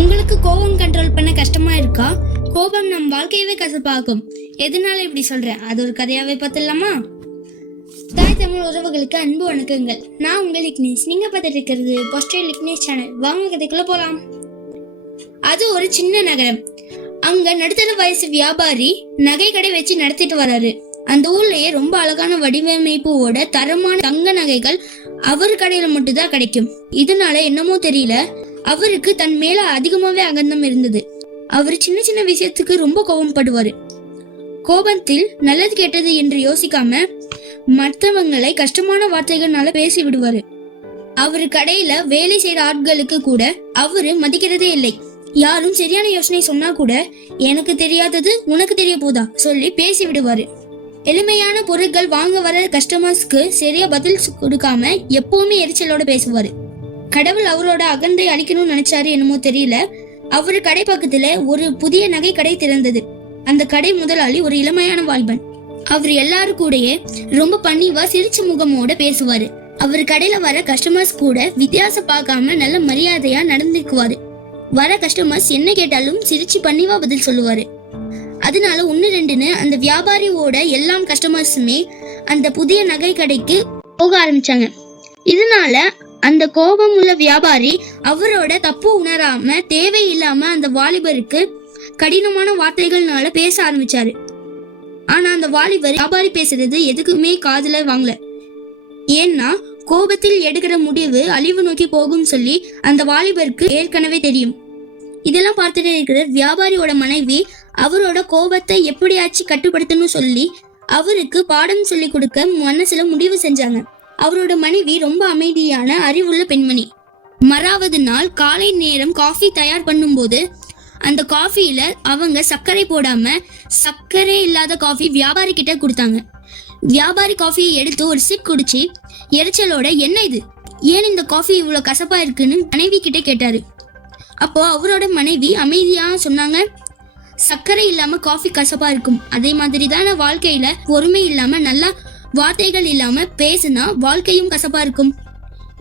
உங்களுக்கு கோபம் கண்ட்ரோல் பண்ண கஷ்டமா இருக்கா? கோபம் நம் வாழ்க்கையவே கசப்பாக்கும். எதனால இப்படி சொல்றேன், அது ஒரு கதையாவே பார்த்துடலாமா? தாய் தமிழ் உறவுகளுக்கு அன்பு வணக்கங்கள். நான் உங்கள் லிக்னேஷ். நீங்க பார்த்துட்டு இருக்கிறது பாசிட்டிவ் லிக்னேஷ் சேனல். வாங்க கதைக்குள்ள போலாம். அது ஒரு சின்ன நகரம். அங்க நடுத்தர வயசு வியாபாரி நகை கடை வச்சு நடத்திட்டு வராரு. அந்த ஊர்லயே ரொம்ப அழகான வடிவமைப்போட தரமான தங்க நகைகள் அவர் கடையில மட்டும்தான் கிடைக்கும். இதனால என்னமோ தெரியல, அவருக்கு தன் மேல அதிகமாவே அகந்தம் இருந்தது. அவர் சின்ன சின்ன விஷயத்துக்கு ரொம்ப கோபப்படுவாரு. கோபத்தில் நல்லது கெட்டது என்று யோசிக்காம மற்றவங்களை கஷ்டமான வார்த்தைகள்னால பேசி விடுவாரு. அவரு கடையில வேலை செய்யற ஆட்களுக்கு கூட அவரு மதிக்கிறதே இல்லை. யாரும் சரியான யோசனை சொன்னா கூட எனக்கு தெரியாதது உனக்கு தெரிய போதா சொல்லி பேசி விடுவாரு. எளிமையான பொருட்கள் வாங்க வர கஸ்டமர்ஸ்க்கு சரியா பதில் கொடுக்காம எப்பவுமே எரிச்சலோட பேசுவாரு. கடவுள் அவரோட அகந்தை அழிக்கணும்னு நினைச்சாரு என்னமோ தெரியல, அவரு கடை பக்கத்துல ஒரு புதிய நகை கடை திறந்தது. அந்த கடை முதலாளி ஒரு இளமையான வாலிபன். அவர் எல்லாரும் கூடயே ரொம்ப பணிவா சிரிச்ச முகமோட பேசுவாரு. அவர் கடையில வர கஸ்டமர்ஸ் கூட வித்தியாசம் பார்க்காம நல்ல மரியாதையா நடந்துக்குவாரு. வர கஸ்டமர்ஸ் என்ன கேட்டாலும் சிரிச்சு பணிவா பதில் சொல்லுவாரு. அதனால 1-2ன்னு அந்த வியாபாரியோட எல்லா கஸ்டமர்ஸுமே அந்த புதிய நகை கடைக்கு போக ஆரம்பிச்சாங்க. இதனால அந்த கோபம் உள்ள வியாபாரி அவரோட தப்பு உணராம தேவையில்லாம அந்த வாலிபருக்கு கடினமான வார்த்தைகள்னால பேச ஆரம்பிச்சாரு. ஆனா அந்த வாலிபர் வியாபாரி பேசுறது எதுக்குமே காதுல வாங்கல. ஏன்னா கோபத்தில் எடுக்கிற முடிவு அழிவு நோக்கி போகும் சொல்லி அந்த வாலிபருக்கு ஏற்கனவே தெரியும். இதெல்லாம் பார்த்துட்டு இருக்கிற வியாபாரியோட மனைவி அவரோட கோபத்தை எப்படியாச்சும் கட்டுப்படுத்தணும் சொல்லி அவருக்கு பாடம் சொல்லி கொடுக்க மனசுல முடிவு செஞ்சாங்க. அவரோட மனைவி ரொம்ப அமைதியான அறிவுள்ள பெண்மணி. மறாவது நாள் காலை நேரம் காஃபி தயார் பண்ணும்போது அந்த காஃபியில அவங்க சர்க்கரை போடாம சர்க்கரை இல்லாத காஃபி வியாபாரி கிட்ட கொடுத்தாங்க. வியாபாரி காஃபியை எடுத்து ஒரு சிப் குடிச்சு எரிச்சலோட என்ன இது, ஏன் இந்த காஃபி இவ்வளவு கசப்பா இருக்குன்னு மனைவி கிட்ட கேட்டாரு. அப்போ அவரோட மனைவி அமைதியா சொன்னாங்க, சர்க்கரை இல்லாம காஃபி கசப்பா இருக்கும், அதே மாதிரி தானே வாழ்க்கையில பொறுமை இல்லாம நல்லா வார்த்தைகள் இல்லாம பேசுனா வாழ்க்கையும் கசப்பா இருக்கும்.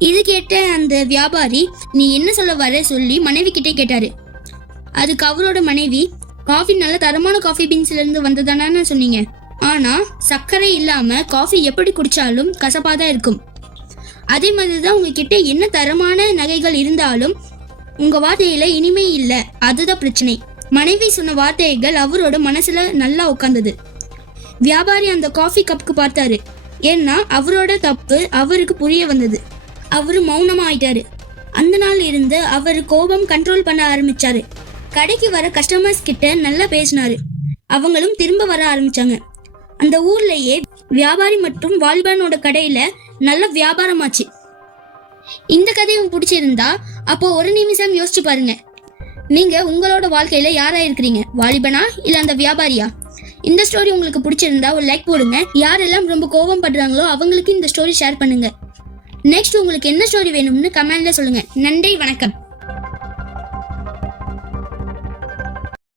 இது கேட்ட அந்த வியாபாரி நீ என்ன சொல்ல வர சொல்லி மனைவி கிட்டே கேட்டாரு. அதுக்கு அவரோட மனைவி, காஃபி நல்ல தரமான காஃபி பீன்ஸ்ல இருந்து வந்ததானு சொன்னீங்க, ஆனா சர்க்கரை இல்லாம காஃபி எப்படி குடிச்சாலும் கசப்பாதான் இருக்கும். அதே மாதிரிதான் உங்ககிட்ட என்ன தரமான நகைகள் இருந்தாலும் உங்க வார்த்தையில இனிமே இல்ல, அதுதான் பிரச்சனை. மனைவி சொன்ன வார்த்தைகள் அவரோட மனசுல நல்லா உட்கார்ந்தது. வியாபாரி அந்த காஃபி கப்புக்கு பார்த்தாரு. ஏன்னா அவரோட தப்பு அவருக்கு புரிய வந்தது. அவரு மௌனமா ஆயிட்டாரு. அந்த நாள் இருந்து அவர் கோபம் கண்ட்ரோல் பண்ண ஆரம்பிச்சாரு. கடைக்கு வர கஸ்டமர்ஸ் கிட்ட நல்லா பேசினாரு. அவங்களும் திரும்ப வர ஆரம்பிச்சாங்க. அந்த ஊர்லயே வியாபாரி மற்றும் வாலிபனோட கடையில நல்ல வியாபாரமாச்சு. இந்த கதையை பிடிச்சிருந்தா அப்போ ஒரு நிமிஷம் யோசிச்சு பாருங்க, நீங்க உங்களோட வாழ்க்கையில யாரா இருக்கிறீங்க, வாலிபனா இல்ல அந்த வியாபாரியா? இந்த ஸ்டோரி உங்களுக்கு பிடிச்சிருந்தா ஒரு லைக் போடுங்க. யாரெல்லாம் ரொம்ப கோபம் படுறாங்களோ அவங்களுக்கு இந்த ஸ்டோரி ஷேர் பண்ணுங்க. நெக்ஸ்ட் உங்களுக்கு என்ன ஸ்டோரி வேணும்னு கமெண்ட்ல சொல்லுங்க. நன்றி, வணக்கம்.